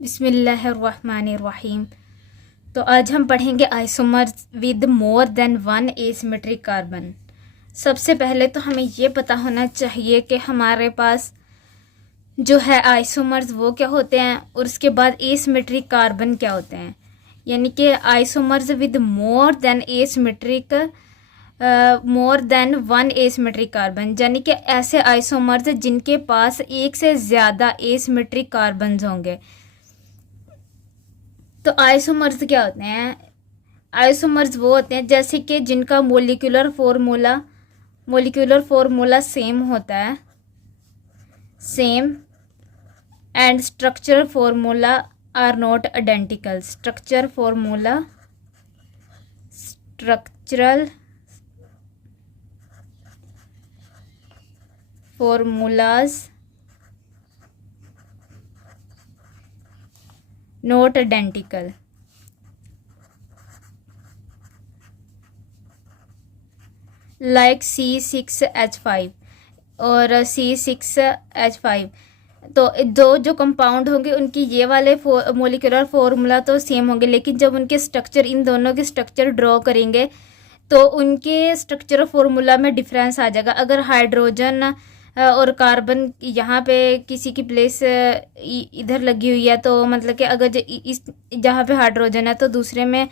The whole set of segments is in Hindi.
बिस्मिल्लाहिर्रहमानिर्रहीम। तो आज हम पढ़ेंगे isomers with more than one asymmetric carbon. सबसे पहले तो हमें ये पता होना चाहिए कि हमारे पास जो है आइसोमर्स वो क्या होते हैं और उसके बाद एसिमेट्रिक कार्बन क्या होते हैं। यानी कि isomers with more than one asymmetric carbon, यानी कि ऐसे आइसोमर्स जिनके पास एक से ज़्यादा एसिमेट्रिक कार्बन्स होंगे। तो आइसोमर्स क्या होते हैं? आइसोमर्स वो होते हैं जैसे कि जिनका मोलिकुलर फॉर्मूला सेम होता है, same, and structural formula are not identical. Structural formulas not identical. Like C6H5 और C6H5। तो जो कंपाउंड होंगे उनकी ये वाले मोलिकुलर फॉर्मूला तो सेम होंगे, लेकिन जब उनके स्ट्रक्चर, इन दोनों के स्ट्रक्चर ड्रॉ करेंगे तो उनके स्ट्रक्चर फॉर्मूला में डिफरेंस आ जाएगा। अगर हाइड्रोजन और कार्बन यहाँ पे किसी की प्लेस इधर लगी हुई है, तो मतलब कि अगर इस जहाँ पे हाइड्रोजन है तो दूसरे में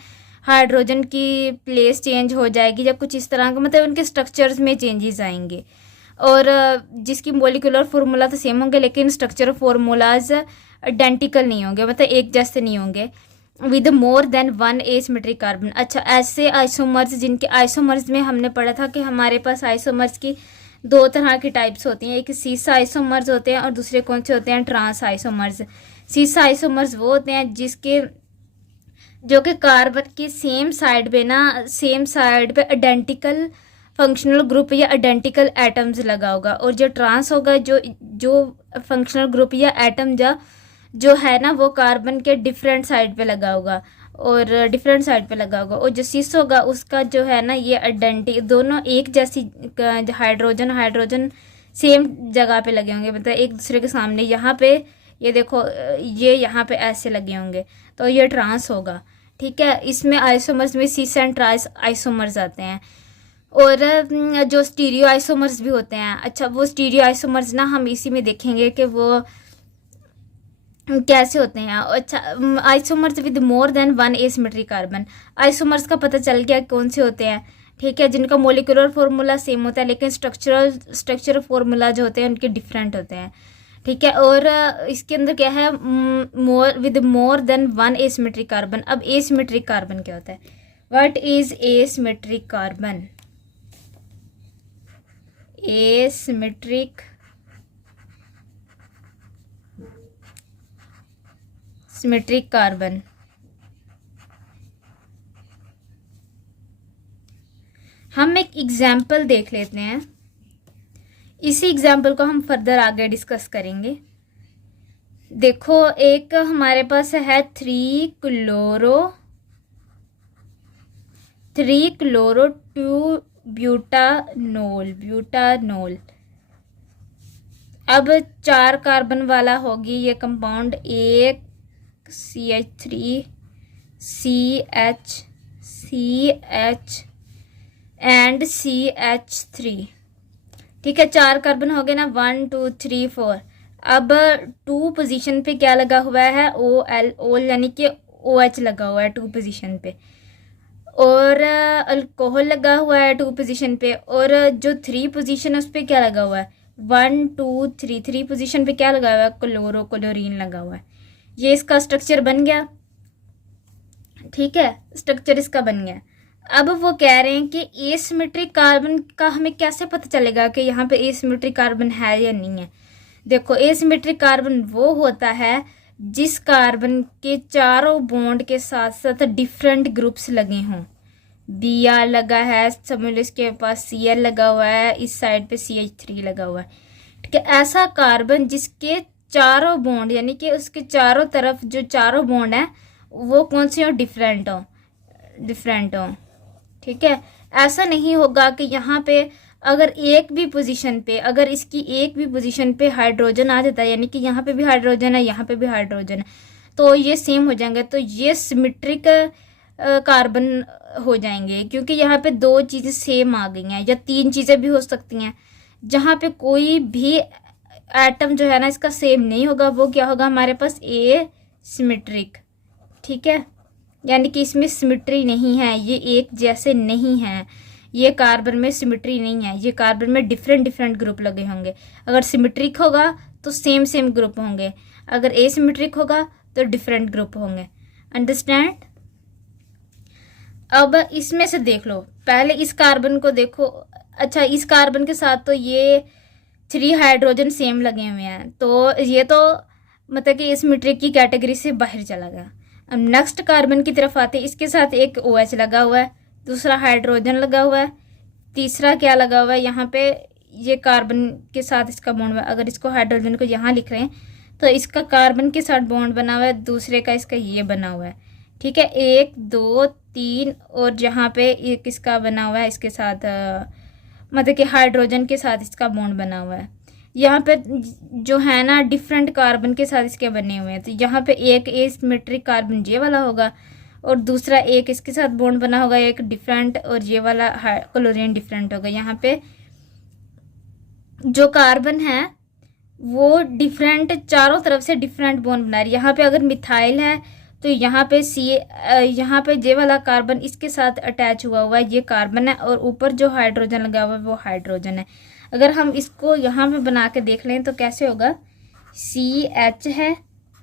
हाइड्रोजन की प्लेस चेंज हो जाएगी, या कुछ इस तरह का, मतलब उनके स्ट्रक्चर्स में चेंजेस आएंगे। और जिसकी मोलिकुलर फार्मूला तो सेम होंगे लेकिन स्ट्रक्चर फार्मूलाज आइडेंटिकल नहीं होंगे, मतलब एक जैसे नहीं होंगे with more than one asymmetric carbon. अच्छा, ऐसे आइसोमर्स जिनके आइसोमर्स में हमने पढ़ा था कि हमारे पास आइसोमर्स की दो तरह की टाइप्स होती हैं, एक सीस आइसोमर्स होते हैं और दूसरे कौन से होते हैं? Trans isomers. सीस आइसोमर्स वो होते हैं जो कि कार्बन की सेम साइड पे आइडेंटिकल फंक्शनल ग्रुप या आइडेंटिकल एटम्स लगा होगा, और जो ट्रांस होगा जो फंक्शनल ग्रुप या एटम जो है ना वो कार्बन के डिफरेंट साइड पे लगा होगा और जो सिस होगा उसका जो है ना ये दोनों एक जैसी हाइड्रोजन सेम जगह पे लगे होंगे, मतलब एक दूसरे के सामने। यहाँ पे ये देखो, ये यहाँ पे ऐसे लगे होंगे, तो ये ट्रांस होगा। ठीक है, इसमें आइसोमर्स में सिस एंड ट्रांस आइसोमर्स आते हैं। और जो स्टीरियो आइसोमर्स भी होते हैं। अच्छा, वो स्टीरियो आइसोमर्स ना हम इसी में देखेंगे कि वो कैसे होते हैं। अच्छा, isomers with more than one asymmetric carbon. Isomers का पता चल गया कौन से होते हैं। ठीक है, जिनका मोलिकुलर फार्मूला सेम होता है लेकिन स्ट्रक्चरल फार्मूला जो होते हैं उनके डिफरेंट होते हैं। ठीक है, और इसके अंदर क्या है? More than one asymmetric carbon. अब एसिमेट्रिक कार्बन क्या होता है? What is asymmetric carbon? Symmetric carbon. हम एक एग्जाम्पल देख लेते हैं, इसी एग्जाम्पल को हम फर्दर आगे डिस्कस करेंगे। देखो, एक हमारे पास है 3-क्लोरो 2-ब्यूटानोल। अब 4 कार्बन वाला होगी ये कंपाउंड, एक CH3 CH एंड CH3। ठीक है, 4 कार्बन हो गए ना, 1 2 3 4। अब 2 पोजीशन पे क्या लगा हुआ है? OL यानी कि OH लगा हुआ है 2 पोजीशन पे, और अल्कोहल लगा हुआ है 2 पोजीशन पे, और जो 3 पोजीशन है उस पर क्या लगा हुआ है? 1 2 3 पोजीशन पे क्या लगा हुआ है? क्लोरीन लगा हुआ है। ये इसका स्ट्रक्चर बन गया। ठीक है, स्ट्रक्चर इसका बन गया। अब वो कह रहे हैं कि एसिमेट्रिक कार्बन का हमें कैसे पता चलेगा कि यहाँ पे एसिमेट्रिक कार्बन है या नहीं है। देखो, एसिमेट्रिक कार्बन वो होता है जिस कार्बन के चारों बॉन्ड के साथ साथ डिफरेंट ग्रुप्स लगे हों। Br लगा है, समझ इसके पास Cl लगा हुआ है, इस साइड पे CH3 लगा हुआ है। ठीक है, ऐसा कार्बन जिसके चारों बॉन्ड यानी कि उसके चारों तरफ जो चारों बॉन्ड हैं वो कौन से हो? डिफरेंट हो। ठीक है, ऐसा नहीं होगा कि यहाँ पे अगर इसकी एक भी पोजीशन पे हाइड्रोजन आ जाता है, यानी कि यहाँ पे भी हाइड्रोजन है, यहाँ पे भी हाइड्रोजन है, तो ये सेम हो जाएंगे, तो ये सिमेट्रिक कार्बन हो जाएंगे, क्योंकि यहाँ पे दो चीज़ें सेम आ गई हैं, या तीन चीज़ें भी हो सकती हैं। जहाँ पे कोई भी एटम जो है ना इसका सेम नहीं होगा, वो क्या होगा हमारे पास ए सिमेट्रिक। ठीक है, यानी कि इसमें सिमेट्री नहीं है, ये एक जैसे नहीं है, ये कार्बन में सिमेट्री नहीं है, ये कार्बन में डिफरेंट डिफरेंट ग्रुप लगे होंगे। अगर सिमेट्रिक होगा तो सेम सेम ग्रुप होंगे, अगर एसिमेट्रिक होगा तो डिफरेंट ग्रुप होंगे। अंडरस्टैंड। अब इसमें से देख लो, पहले इस कार्बन को देखो। अच्छा, इस कार्बन के साथ तो ये 3 हाइड्रोजन सेम लगे हुए हैं, तो ये तो मतलब कि एसिमेट्रिक की कैटेगरी से बाहर चला गया। अब नेक्स्ट कार्बन की तरफ आते, इसके साथ एक OH लगा हुआ है, दूसरा हाइड्रोजन लगा हुआ है, तीसरा क्या लगा हुआ है यहाँ पे, ये कार्बन के साथ इसका बॉन्ड। अगर इसको हाइड्रोजन को यहाँ लिख रहे हैं तो इसका कार्बन के साथ बॉन्ड बना हुआ है, दूसरे का इसका ये बना हुआ है। ठीक है, 1 2 3, और जहाँ पे एक इसका बना हुआ है इसके साथ मतलब कि हाइड्रोजन के साथ इसका बॉन्ड बना हुआ है। यहाँ पे जो है ना डिफरेंट कार्बन के साथ इसके बने हुए हैं, तो यहाँ पे एक एसिमेट्रिक कार्बन ये वाला होगा, और दूसरा एक इसके साथ बॉन्ड बना होगा एक डिफरेंट, और ये वाला क्लोरीन डिफरेंट होगा। यहाँ पे जो कार्बन है वो डिफरेंट, चारों तरफ से डिफरेंट बॉन्ड बना रही है। यहाँ पे अगर मिथाइल है तो यहाँ पे यहाँ पे ये वाला कार्बन इसके साथ अटैच हुआ है, ये कार्बन है, और ऊपर जो हाइड्रोजन लगा हुआ है वो हाइड्रोजन है। अगर हम इसको यहाँ पे बना के देख लें तो कैसे होगा, CH है,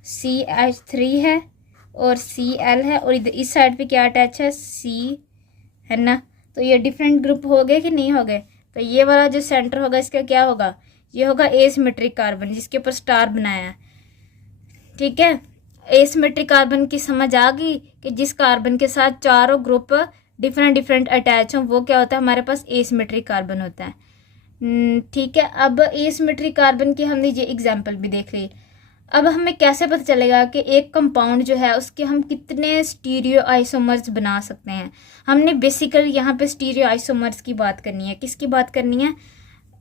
CH3 है और Cl है, और इधर इस साइड पे क्या अटैच है, C है ना। तो ये डिफरेंट ग्रुप हो गए कि नहीं हो गए। तो ये वाला जो सेंटर होगा इसका क्या होगा, ये होगा एसिमेट्रिक कार्बन, जिसके ऊपर स्टार बनाया है। ठीक है, एसिमेट्रिक कार्बन की समझ आ गई कि जिस कार्बन के साथ चारों ग्रुप डिफरेंट डिफरेंट अटैच हों वो क्या होता है, हमारे पास एसिमेट्रिक कार्बन होता है। ठीक है, अब एसिमेट्रिक कार्बन की हमने ये एग्जांपल भी देख ली। अब हमें कैसे पता चलेगा कि एक कंपाउंड जो है उसके हम कितने स्टीरियो आइसोमर्स बना सकते हैं। हमने बेसिकली यहाँ पे स्टीरियो आइसोमर्स की बात करनी है। किसकी बात करनी है,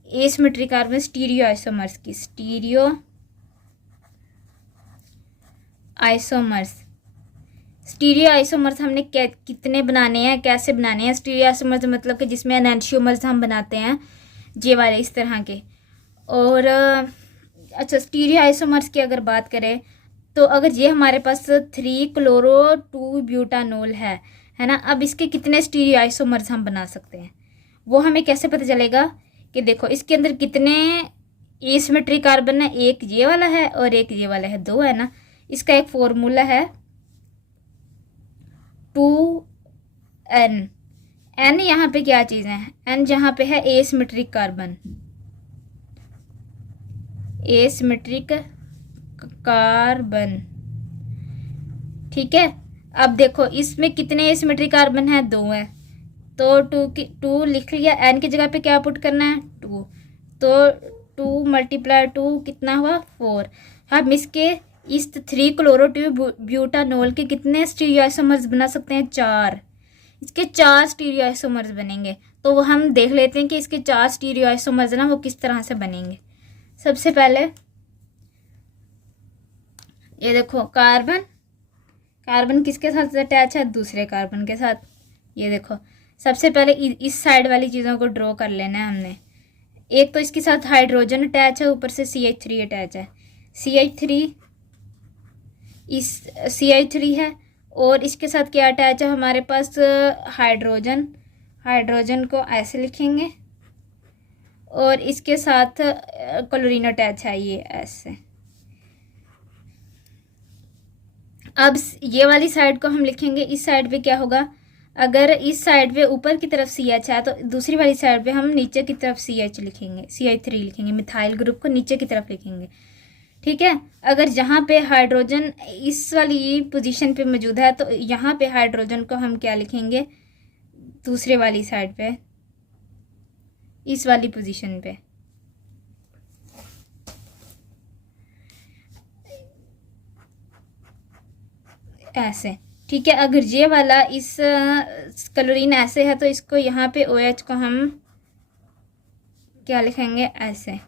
एसिमेट्रिक कार्बन स्टीरियो आइसोमर्स की। स्टीरियो आइसोमर्स, स्टीरियो आइसोमर्स हमने कितने बनाने हैं, कैसे बनाने हैं। स्टीरियो आइसोमर्स मतलब कि जिसमें एनेंटियोमर्स हम बनाते हैं जे वाले इस तरह के। और अच्छा, स्टीरियो आइसोमर्स की अगर बात करें तो अगर ये हमारे पास 3 क्लोरो 2 ब्यूटानोल है ना। अब इसके कितने स्टीरियो आइसोमर्स हम बना सकते हैं वो हमें कैसे पता चलेगा कि देखो इसके अंदर कितने एसिमेट्रिक कार्बन है, एक ये वाला है और एक ये वाला है, 2 है ना। इसका एक फॉर्मूला है 2N। N यहाँ पे क्या चीज़ है, N जहाँ पे है एसिमेट्रिक कार्बन, एसिमेट्रिक कार्बन। ठीक है, अब देखो इसमें कितने एसिमेट्रिक कार्बन है, 2 है, तो 2 लिख लिया। N की जगह पे क्या पुट करना है, 2, तो 2 × 2 कितना हुआ, 4। हम इसके इस 3 क्लोरो 2 ब्यूटानोल के कितने स्टीरियो आइसोमर्स बना सकते हैं, 4। इसके 4 स्टीरियो आइसोमर्स बनेंगे। तो वो हम देख लेते हैं कि इसके 4 स्टीरियो आइसोमर्स ना वो किस तरह से बनेंगे। सबसे पहले ये देखो कार्बन, कार्बन किसके साथ अटैच है, दूसरे कार्बन के साथ। ये देखो सबसे पहले इस साइड वाली चीज़ों को ड्रॉ कर लेना है हमने। एक तो इसके साथ हाइड्रोजन अटैच है, ऊपर से CH3 अटैच है। CH3 है, और इसके साथ क्या अटैच है हमारे पास, हाइड्रोजन। हाइड्रोजन को ऐसे लिखेंगे, और इसके साथ क्लोरीन अटैच है, ये ऐसे। अब ये वाली साइड को हम लिखेंगे, इस साइड पे क्या होगा, अगर इस साइड पे ऊपर की तरफ CH है तो दूसरी वाली साइड पे हम नीचे की तरफ CH लिखेंगे, CH3 लिखेंगे, मिथाइल ग्रुप को नीचे की तरफ लिखेंगे। ठीक है, अगर जहाँ पे हाइड्रोजन इस वाली पोजीशन पे मौजूद है तो यहाँ पे हाइड्रोजन को हम क्या लिखेंगे, दूसरे वाली साइड पे, इस वाली पोजीशन पे। ऐसे। ठीक है, अगर ये वाला इस क्लोरीन ऐसे है तो इसको यहाँ पे OH को हम क्या लिखेंगे, ऐसे।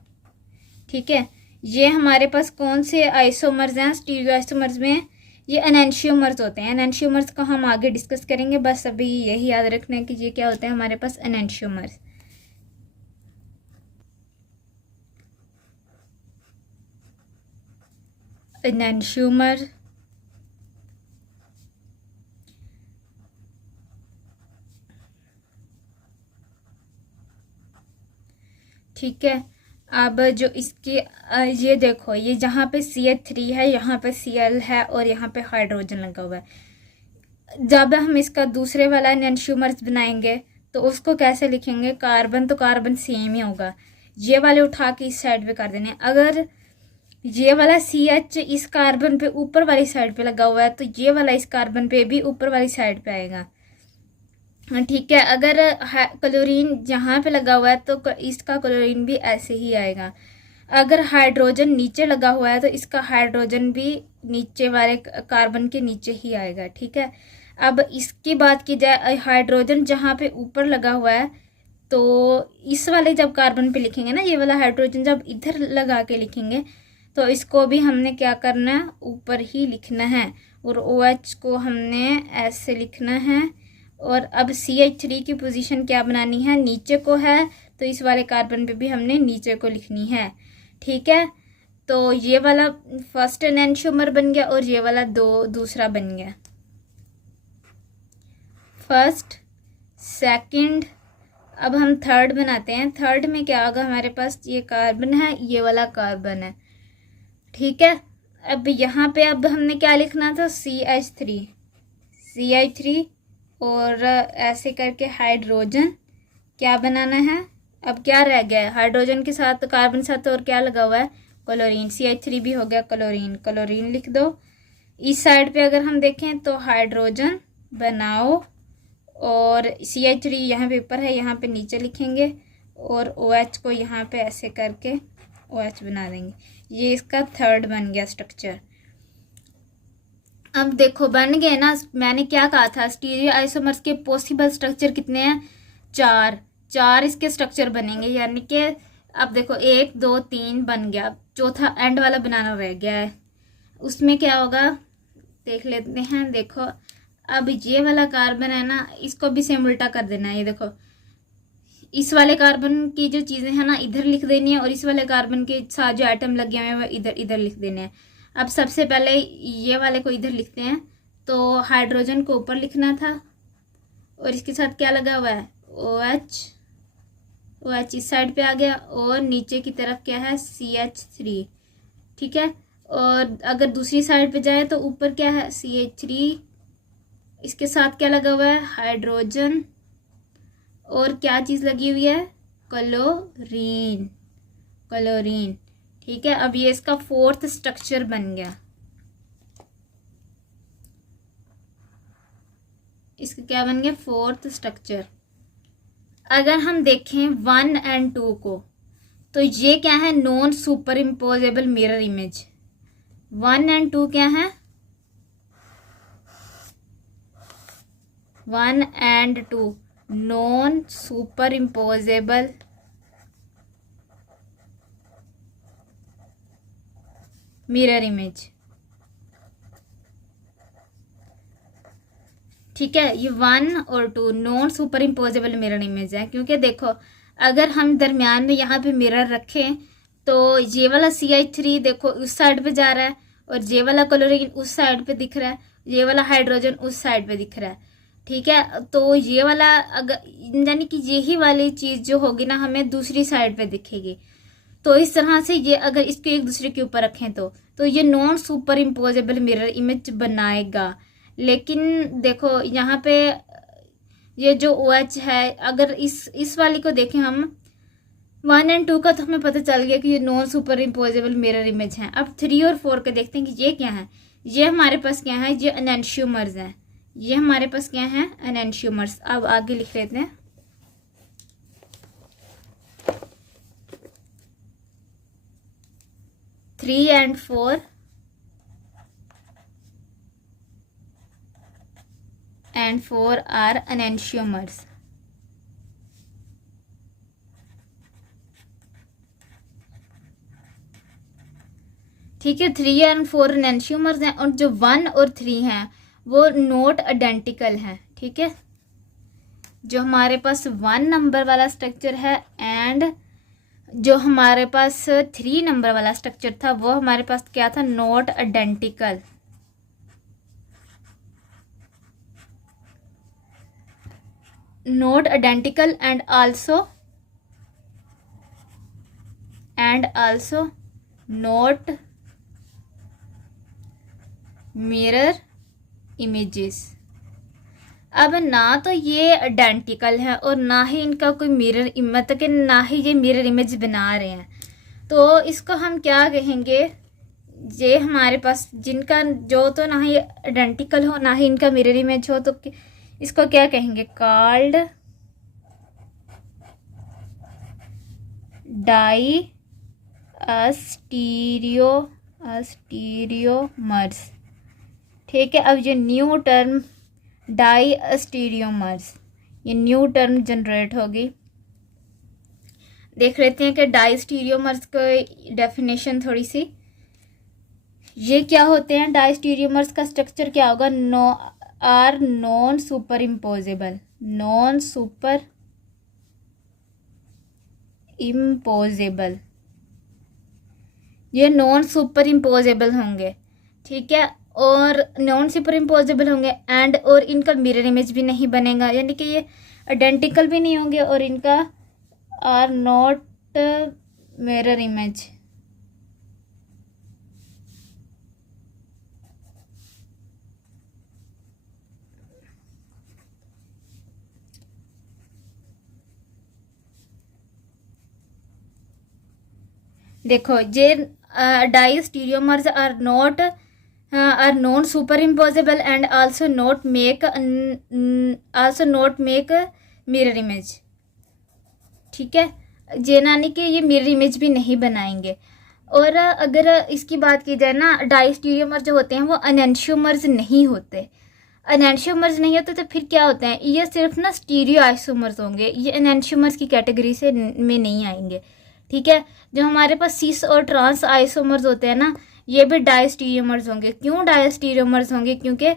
ठीक है, ये हमारे पास कौन से आइसोमर्स हैं स्टीरियो आइसोमर्स में, ये एनेंशियोमर्स होते हैं। एनेंशियोमर्स का हम आगे डिस्कस करेंगे, बस अभी यही याद रखना है कि ये क्या होते हैं हमारे पास, एनेंशियोमर्स। एनेंशियोमर ठीक है। अब जो इसकी ये देखो, ये जहाँ पे CH3 है, यहाँ पे Cl है और यहाँ पे हाइड्रोजन लगा हुआ है। जब हम इसका दूसरे वाला एनेंशियोमर्स बनाएंगे तो उसको कैसे लिखेंगे, कार्बन तो कार्बन सेम ही होगा, ये वाले उठा के इस साइड पे कर देने। अगर ये वाला CH इस कार्बन पे ऊपर वाली साइड पे लगा हुआ है तो ये वाला इस कार्बन पे भी ऊपर वाली साइड पे आएगा, ठीक है। अगर क्लोरीन जहाँ पे लगा हुआ है तो इसका क्लोरीन भी ऐसे ही आएगा। अगर हाइड्रोजन नीचे लगा हुआ है तो इसका हाइड्रोजन भी नीचे वाले कार्बन के नीचे ही आएगा, ठीक है। अब इसकी बात की जाए, हाइड्रोजन जहाँ पे ऊपर लगा हुआ है तो इस वाले जब कार्बन पे लिखेंगे ना, ये वाला हाइड्रोजन जब इधर लगा के लिखेंगे तो इसको भी हमने क्या करना है, ऊपर ही लिखना है, और OH को हमने ऐसे लिखना है। और अब CH3 की पोजीशन क्या बनानी है, नीचे को है, तो इस वाले कार्बन पे भी हमने नीचे को लिखनी है, ठीक है। तो ये वाला फर्स्ट एनेंशियोमर बन गया और ये वाला दूसरा बन गया, फर्स्ट सेकंड। अब हम थर्ड बनाते हैं। थर्ड में क्या होगा, हमारे पास ये कार्बन है, ये वाला कार्बन है, ठीक है। अब यहाँ पे अब हमने क्या लिखना था, CH3 और ऐसे करके हाइड्रोजन क्या बनाना है। अब क्या रह गया है, हाइड्रोजन के साथ कार्बन साथ और क्या लगा हुआ है, क्लोरीन। CH3 भी हो गया, क्लोरीन लिख दो। इस साइड पे अगर हम देखें तो हाइड्रोजन बनाओ और CH3 यहाँ पे ऊपर है, यहाँ पे नीचे लिखेंगे और OH को यहाँ पे ऐसे करके OH बना देंगे। ये इसका थर्ड बन गया स्ट्रक्चर। अब देखो बन गए ना, मैंने क्या कहा था, स्टीरियो आइसोमर्स के पॉसिबल स्ट्रक्चर कितने हैं, चार इसके स्ट्रक्चर बनेंगे, यानी कि अब देखो 1 2 3 बन गया, चौथा एंड वाला बनाना रह गया है। उसमें क्या होगा देख लेते हैं। देखो अब ये वाला कार्बन है ना, इसको भी सेम उल्टा कर देना है। ये देखो इस वाले कार्बन की जो चीज़ें हैं ना इधर लिख देनी है और इस वाले कार्बन के साथ जो आइटम लगे हुए हैं वो इधर लिख देने हैं। अब सबसे पहले ये वाले को इधर लिखते हैं, तो हाइड्रोजन को ऊपर लिखना था और इसके साथ क्या लगा हुआ है, OH इस साइड पे आ गया और नीचे की तरफ क्या है, CH3, ठीक है। और अगर दूसरी साइड पे जाए तो ऊपर क्या है, CH3, इसके साथ क्या लगा हुआ है, हाइड्रोजन, और क्या चीज़ लगी हुई है, क्लोरीन, ठीक है। अब ये इसका फोर्थ स्ट्रक्चर बन गया। इसका क्या बन गया, फोर्थ स्ट्रक्चर। अगर हम देखें 1 और 2 को तो ये क्या है, non super imposable mirror image. 1 और 2 क्या है, 1 और 2 non super imposable mirror image, ठीक है। ये 1 और 2 non super imposable mirror image है, क्योंकि देखो अगर हम दरमियान में यहाँ पे मिरर रखें तो ये वाला CH3 देखो उस साइड पे जा रहा है और ये वाला क्लोरीन उस साइड पे दिख रहा है, ये वाला हाइड्रोजन उस साइड पे दिख रहा है, ठीक है। तो ये वाला अगर यानी कि यही वाली चीज़ जो होगी ना हमें दूसरी साइड पे दिखेगी। तो इस तरह से ये अगर इसको एक दूसरे के ऊपर रखें तो ये non super imposable mirror image बनाएगा। लेकिन देखो यहाँ पे ये जो OH है, अगर इस वाली को देखें हम 1 और 2 का, तो हमें पता चल गया कि ये non super imposable mirror image है। अब 3 और 4 के देखते हैं कि ये क्या है। ये हमारे पास क्या है, ये एनेंशियोमर्स हैं। ये हमारे पास क्या है, एनेंशियोमर्स। अब आगे लिख लेते हैं। Three and four are enantiomers. ठीक है, 3 और 4 एनेंशियोमर्स हैं, और जो 1 और 3 हैं वो नॉट आइडेंटिकल हैं। ठीक है, जो हमारे पास 1 नंबर वाला स्ट्रक्चर है एंड जो हमारे पास 3 नंबर वाला स्ट्रक्चर था वो हमारे पास क्या था, not identical. Not identical and also not mirror images. अब ना तो ये आइडेंटिकल है और ना ही इनका कोई मिरर, मतलब कि ना ही ये मिरर इमेज बना रहे हैं, तो इसको हम क्या कहेंगे, ये हमारे पास जिनका जो तो ना ही आइडेंटिकल हो ना ही इनका मिरर इमेज हो, तो इसको क्या कहेंगे, कॉल्ड डाई स्टीरियोमर्स। ठीक है, अब ये न्यू टर्म डाई स्टीरियोमर्स, ये न्यू टर्म जनरेट होगी। देख लेते हैं कि डाई स्टीरियोमर्स की डेफिनेशन थोड़ी सी, ये क्या होते हैं। डाई स्टीरियोमर्स का स्ट्रक्चर क्या होगा, are non super imposable, non super imposable, ये नॉन सुपर इम्पोजेबल होंगे। ठीक है, और नॉन सुपर इम्पोजेबल होंगे एंड और इनका मिरर इमेज भी नहीं बनेगा, यानी कि ये आइडेंटिकल भी नहीं होंगे और इनका आर नॉट मिरर इमेज। देखो ये diastereomers are non super imposable and also not make mirror image. ठीक है, ये यानी कि ये मिरर इमेज भी नहीं बनाएंगे। और अगर इसकी बात की जाए ना, डाई स्टीरियोमर्स जो होते हैं वो एनेंशियोमर्स नहीं होते। एनेंशियोमर्स नहीं होते तो फिर क्या होते हैं, ये सिर्फ ना स्टीरियो आइसोमर्स होंगे, ये एनेंशियोमर्स की कैटेगरी से में नहीं आएंगे। ठीक है, जो हमारे पास सिस और ट्रांस आइसोमर्स होते हैं ना, ये भी डायस्टीरियोमर्स होंगे। क्यों डायस्टीरियोमर्स होंगे, क्योंकि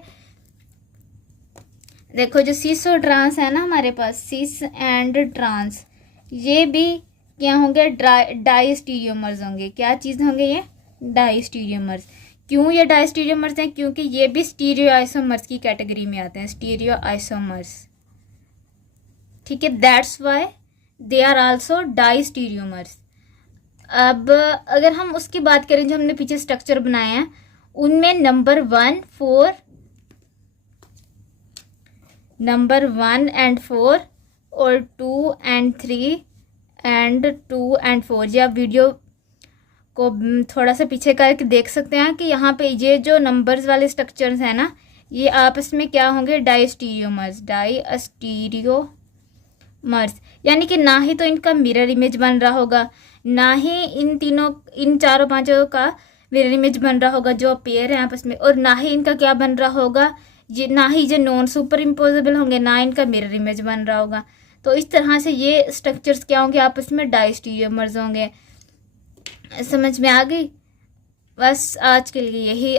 देखो जो सिस और ट्रांस है ना हमारे पास, सिस एंड ट्रांस, ये भी क्या होंगे, डायस्टीरियोमर्स होंगे। क्या चीज़ होंगे ये, डायस्टीरियोमर्स। क्यों ये डायस्टीरियोमर्स हैं, क्योंकि ये भी स्टीरियो आइसोमर्स की कैटेगरी में आते हैं, स्टीरियो आइसोमर्स। ठीक है, that's why they are also diastereomers. अब अगर हम उसकी बात करें जो हमने पीछे स्ट्रक्चर बनाए हैं, उनमें नंबर 1 एंड 4 और 2 एंड 3 एंड 2 एंड 4, या वीडियो को थोड़ा सा पीछे करके देख सकते हैं कि यहाँ पे ये जो नंबर्स वाले स्ट्रक्चर्स हैं ना, ये आपस में क्या होंगे, डायस्टीरियोमर्स। यानी कि ना ही तो इनका मिरर इमेज बन रहा होगा, ना ही इन चारों पांचों का मिरर इमेज बन रहा होगा जो पेयर है आपस में, और ना ही इनका क्या बन रहा होगा, ये ना ही जो नॉन सुपर इम्पोजेबल होंगे, ना इनका मिरर इमेज बन रहा होगा। तो इस तरह से ये स्ट्रक्चर्स क्या होंगे, आपस में डायस्टीरियोमर्स होंगे। समझ में आ गई? बस आज के लिए यही।